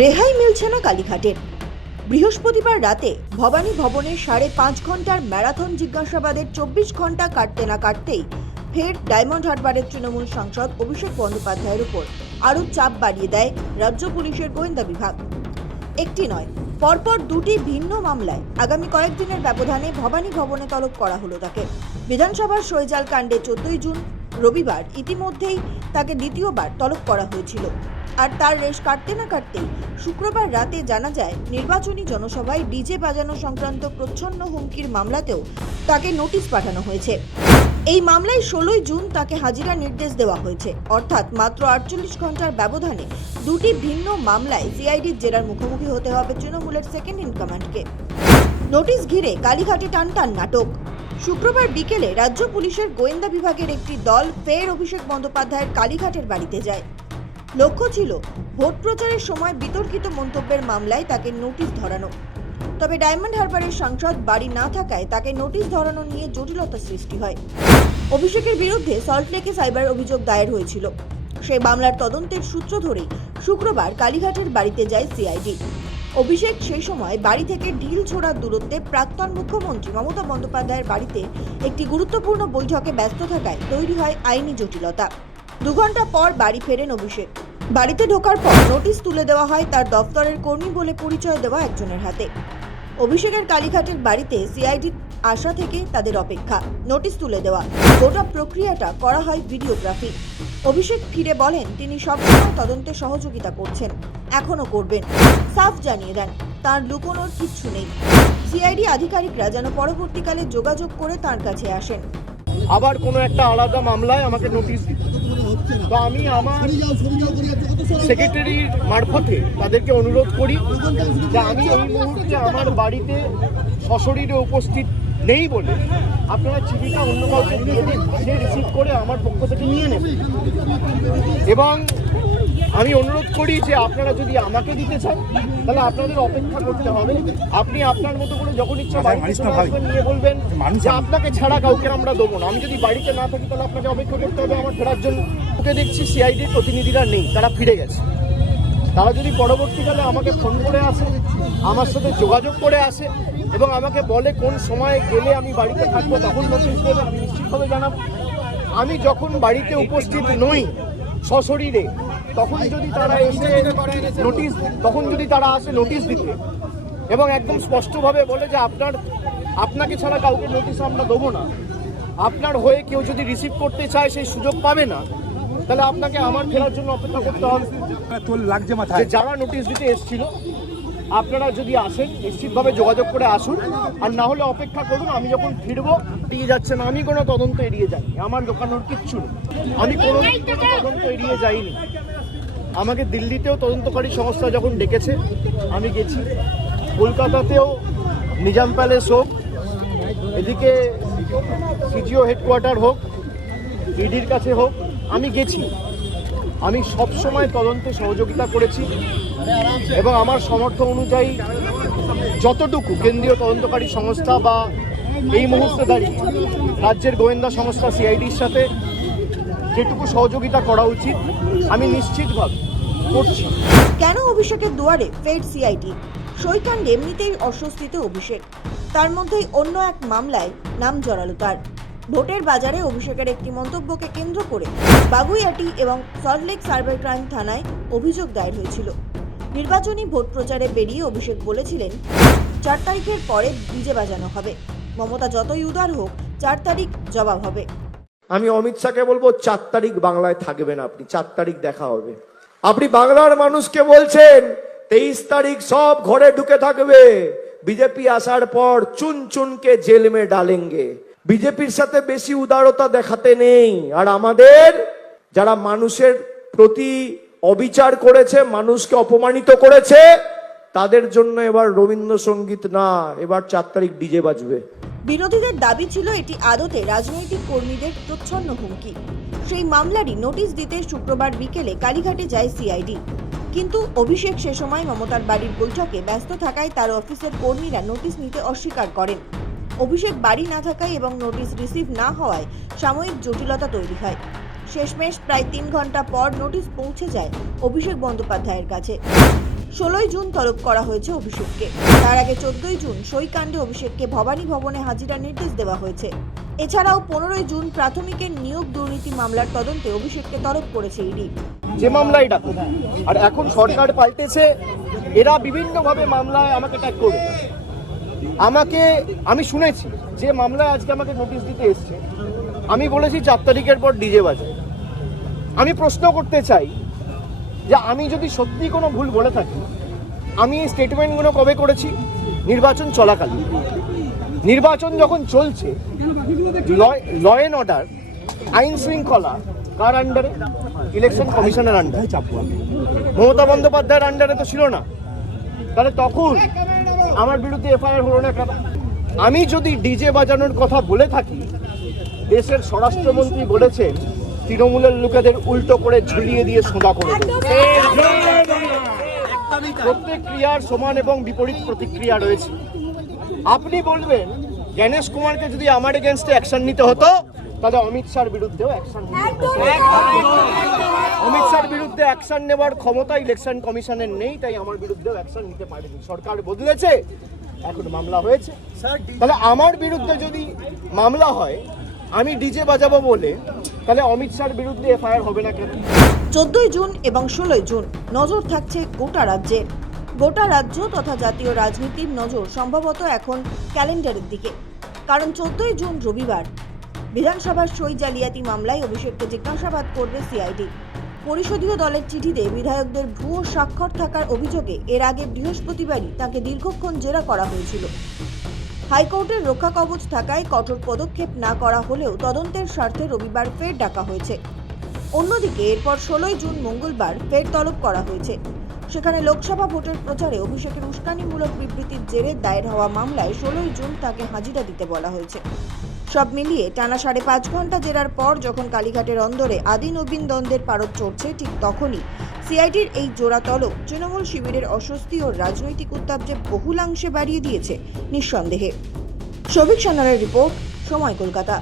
রেহাই মিলছে না কালীঘাটের। বৃহস্পতিবার রাতে ভবানী ভবনে 5.5 ঘন্টার ম্যারাথন জিজ্ঞাসাবাদের 24 ঘন্টা কাটতে না কাটতেই ফের ডায়মন্ড হারবারের তৃণমূল সাংসদ অভিষেক বন্দ্যোপাধ্যায়ের উপর আরও চাপ বাড়িয়ে দেয় রাজ্য পুলিশের গোয়েন্দা বিভাগ। একটি নয়, পরপর দুটি ভিন্ন মামলায় আগামী কয়েকদিনের ব্যবধানে ভবানী ভবনে তলব করা হলো তাকে। বিধানসভার শৈজাল কাণ্ডে 14 জুন রবিবার ইতিমধ্যেই তাকে দ্বিতীয়বার তলব করা হয়েছিল। আর তার রেশ কাটতে না কাটতেই শুক্রবার রাতে জানা যায় নির্বাচনী জনসভায় ডিজে বাজানো সংক্রান্ত প্রচ্ছন্ন হুমকির মামলাতেও তাকে নোটিশ পাঠানো হয়েছে। এই মামলায় 16 জুন তাকে হাজিরা নির্দেশ দেওয়া হয়েছে। অর্থাৎ মাত্র 48 ঘন্টার ব্যবধানে দুটি ভিন্ন মামলায় সিআইডির জেরার মুখোমুখি হতে হবে তৃণমূলের সেকেন্ড ইন কমান্ডকে। নোটিশ ঘিরে কালীঘাটে টানটান নাটক। শুক্রবার বিকেলে রাজ্য পুলিশের গোয়েন্দা বিভাগের একটি দল ফের অভিষেক বন্দ্যোপাধ্যায়ের কালীঘাটের বাড়িতে যায়। লক্ষ্য ছিল ভোট প্রচারের সময় বিতর্কিত মন্তব্যের মামলায় তাকে নোটিশ ধরানো। তবে ডায়মন্ড হারবারের সাংসদ বাড়ি না থাকায় তাকে নোটিশ ধরানো নিয়ে জটিলতা সৃষ্টি হয়। অভিষেকের বিরুদ্ধে সল্টলেকে সাইবার অভিযোগ দায়ের হয়েছিল। সেই মামলার তদন্তের সূত্র ধরেই শুক্রবার কালীঘাটের বাড়িতে যায় সিআইডি। অভিষেক সেই সময় বাড়ি থেকে ঢিল ছোড়ার দূরত্বে প্রাক্তন মুখ্যমন্ত্রী মমতা বন্দ্যোপাধ্যায়ের বাড়িতে একটি গুরুত্বপূর্ণ বৈঠকে ব্যস্ত থাকায় তৈরি হয় আইনি জটিলতা। 2 ঘন্টা পর বাড়ি ফেরেন অভিষেক। বাড়িতে ঢোকার পর নোটিশ তুলে দেওয়া হয় তার দফতরের কর্মী বলে পরিচয় দেওয়া একজনের হাতে। অভিষেকের কালীঘাটের বাড়িতে সিআইডির আশা থেকে তাদের অপেক্ষা, নোটিশ তুলে দেওয়া, গোটা প্রক্রিয়াটা করা হয় ভিডিওগ্রাফি। অভিষেক ফিরে বলেন তিনি সবসময় তদন্তে সহযোগিতা করছেন, এখনো করবেন। সাফ জানিয়ে দেন তার লুকোনোর কিচ্ছু নেই। সিআইডি আধিকারিকরা যেন পরবর্তীকালে যোগাযোগ করে তার কাছে আসেন। আবার কোনো একটা আলাদা মামলায় আমাকে নোটিশ দিত, তো আমি আমার সেক্রেটারির মারফতে তাদেরকে অনুরোধ করি যে আমি এই মুহূর্তে আমার বাড়িতে সশরীরে উপস্থিত নেই বলে আপনারা চিঠিটা অন্য কাউকে দিয়ে দিন, সে রিসিভ করে আমার পক্ষ থেকে নিয়ে নেবেন। এবং আমি অনুরোধ করি যে আপনারা যদি আমাকে দিতে চান তাহলে আপনাদের অপেক্ষা করতে হবে। আপনি আপনার মতো করে যখন ইচ্ছা নিয়ে বলবেন যে আপনাকে ছাড়া কাউকে আমরা দেবো না। আমি যদি বাড়িতে না থাকি তাহলে আপনাকে অপেক্ষা করতে হবে আমার ফেরার জন্য। ওকে দেখছি সিআইডির প্রতিনিধিরা নেই, তারা ফিরে গেছে। তারা যদি পরবর্তীকালে আমাকে ফোন করে আসে, আমার সাথে যোগাযোগ করে আসে এবং আমাকে বলে কোন সময়ে গেলে আমি বাড়িতে থাকবো, তখন নোটিশ দেবে, আমি নিশ্চিতভাবে জানাবো। আমি যখন বাড়িতে উপস্থিত নই সশরীরে, তখন যদি তারা এসে নোটিশ আসে নোটিশ দিতে এবং একদম স্পষ্টভাবে বলে যে আপনাকে ছাড়া কাউকে নোটিশ আমরা দেবো না, আপনার হয়ে কেউ যদি রিসিভ করতে চায় সেই সুযোগ পাবে না, তাহলে আপনাকে আমার ফেরার জন্য অপেক্ষা করতে হবে। যারা নোটিশ দিতে এসেছিল আপনারা যদি আসেন নিশ্চিতভাবে যোগাযোগ করে আসুন, আর না হলে অপেক্ষা করুন। আমি যখন ফিরবো এড়িয়ে যাচ্ছে না, আমি কোনো তদন্ত এড়িয়ে যাইনি, আমার দোকানোর কিচ্ছু নেই, আমি কোনো তদন্ত এড়িয়ে যাইনি। আমাকে দিল্লিতেও তদন্তকারী সংস্থা যখন ডেকেছে আমি গেছি, কলকাতাতেও নিজাম প্যালেস হোক, এদিকে সিজিও হেডকোয়ার্টার হোক, ইডির কাছে হোক, আমি গেছি। আমি সবসময় তদন্তে সহযোগিতা করেছি এবং আমার সামর্থ্য অনুযায়ী যতটুকু কেন্দ্রীয় তদন্তকারী সংস্থা বা এই মুহূর্তে দাঁড়িয়ে রাজ্যের গোয়েন্দা সংস্থা সিআইডির সাথে যেটুকু সহযোগিতা করা উচিত আমি নিশ্চিতভাবে করছি। কেন অভিষেকের দুয়ারে ফের সিআইডি? সৈকাণ্ডে এমনিতেই অস্বস্তিতে অভিষেক, তার মধ্যেই অন্য এক মামলায় নাম জড়ালো তার। ভোটের বাজারে অভিষেকের একটি মন্তব্যকে কেন্দ্র করে বাগুইআটি এবং সল্টলেক সাইবার ক্রাইম থানায় অভিযোগ দায়ের হয়েছিল। নির্বাচনী ভোট প্রচারে বেরিয়ে অভিষেক বলেছিলেন 4 তারিখের পরে ডিজে বাজানো হবে, মমতা যতই উদার হোক 4 তারিখ জবাব হবে। আমি অমিত শাহকে বলবো 4 তারিখ বাংলায় থাকবেন, আপনি 4 তারিখ দেখা হবে। আপনি বাংলার মানুষকে বলছেন 23 তারিখ সব ঘরে ঢুকে থাকবে, বিজেপি আসার পর চুন চুনকে জেল মে ডালেঙ্গে। বিজেপির সাথে বেশি উদারতা দেখাতে নেই। আর আমাদের যারা মানুষের প্রতি অবিচার করেছে, মানুষকে অপমানিত করেছে, তাদের জন্য এবার রবীন্দ্রসঙ্গীত না, এবার 4 তারিখ ডিজে বাজবে। বিরোধীদের দাবি ছিল এটি আদতে রাজনৈতিক কর্মীদের প্রচ্ছন্ন হুমকি। সেই মামলারই নোটিশ দিতে শুক্রবার বিকেলে কালীঘাটে যায় সিআইডি। কিন্তু অভিষেক সে সময় মমতার বাড়ির বৈঠকে ব্যস্ত থাকায় তার অফিসের কর্মীরা নোটিশ নিতে অস্বীকার করেন। অভিষেক বাড়ি না থাকায় এবং নোটিশ রিসিভ না হওয়ায় সাময়িক জটিলতা তৈরি হয়। শেষমেশ প্রায় 3 ঘন্টা পর নোটিশ পৌঁছে যায় অভিষেক বন্দ্যোপাধ্যায়ের কাছে। 16 জুন তলব করা হয়েছে অভিষেককে। তার আগে 14 জুন সইকাণ্ডে অভিষেককে ভবানী ভবনে হাজিরার নির্দেশ দেওয়া হয়েছে। এছাড়াও 15 জুন প্রাথমিকের নিয়োগ দুর্নীতি মামলার তদন্তে অভিষেককে তলব করেছে ইডি। যে মামলায় ডাকো, আর এখন সরকার পাল্টেছে, এরা বিভিন্নভাবে মামলায় আমাকে ট্যাগ করে। আমি শুনেছি যে মামলায় আজকে আমাকে নোটিশ দিতে এসছে, আমি বলেছি 4 তারিখের পর ডিজে বাজে। আমি প্রশ্ন করতে চাই যে আমি যদি সত্যি কোনো ভুল বলে থাকি, আমি এই স্টেটমেন্টগুলো কবে করেছি? নির্বাচন চলাকালীন। নির্বাচন যখন চলছে, ল অ্যান্ড অর্ডার, আইন শৃঙ্খলা কার আন্ডারে? ইলেকশন কমিশনের আন্ডারে। মমতা বন্দ্যোপাধ্যায়ের আন্ডারে তো ছিল না। তাহলে তখন আমার বিরুদ্ধে এফআইআর হলো না কেন? আমি যদি ডিজে বাজানোর কথা বলে থাকি, দেশের স্বরাষ্ট্রমন্ত্রী বলেছেন তৃণমূলের লোকেদের উল্টো করে ঝুলিয়ে দিয়ে সোঁদা করে দেবে। প্রত্যেক ক্রিয়ার সমান এবং বিপরীত প্রতিক্রিয়া রয়েছে। আপনি বলবেন জ্ঞানেশ কুমারকে যদি আমার এগেনস্টে অ্যাকশন নিতে হতো, তাহলে অমিত শাহর বিরুদ্ধেও অ্যাকশন নিতে হতো। অমিত শাহর বিরুদ্ধে অ্যাকশন নেওয়ার ক্ষমতা ইলেকশন কমিশনের নেই, তাই আমার বিরুদ্ধেও অ্যাকশন নিতে পারেনি। সরকার বদলেছে, এখন মামলা হয়েছে। তাহলে আমার বিরুদ্ধে যদি মামলা হয়, আমি ডিজে বাজাবো বলে, তাহলে অমিত শাহর বিরুদ্ধে এফআইআর হবে না কেন? 14 জুন এবং 16 জুন নজর থাকছে গোটা রাজ্যে। গোটা রাজ্য তথা জাতীয় রাজনীতির নজর সম্ভবত এখন ক্যালেন্ডারের দিকে। কারণ 14 জুন রবিবার বিধানসভার সই জালিয়াতি মামলায় অভিষেককে জিজ্ঞাসাবাদ করবে সিআইডি। পরিষদীয় দলের চিঠিতে বিধায়কদের ভুয়ো স্বাক্ষর থাকার অভিযোগে এর আগে বৃহস্পতিবারই তাকে দীর্ঘক্ষণ জেরা করা হয়েছিল। হাইকোর্টের রক্ষা কবচ থাকায় কঠোর পদক্ষেপ না করা হলেও তদন্তের স্বার্থে রবিবার ফের ডাকা হয়েছে। অন্যদিকে এরপর 16 জুন মঙ্গলবার ফের তলব করা হয়েছে। সেখানে লোকসভা ভোটের প্রচারে অভিষেকের উস্কানিমূলক বিবৃতির জেরে দায়ের হওয়া মামলায় 16 জুন তাকে হাজিরা দিতে বলা হয়েছে। সব মিলিয়ে টানা 5.5 ঘন্টা জেরার পর যখন কালীঘাটের অন্দরে আদি নবীন দ্বন্দ্বের পারদ চড়ছে, ঠিক তখনই সিআইডির এই জোড়া তলব তৃণমূল শিবিরের অস্বস্তি ও রাজনৈতিক উত্তাপ যে বহুলাংশে বাড়িয়ে দিয়েছে নিঃসন্দেহে। সৌভিক সান্যালের রিপোর্ট, সময় কলকাতা।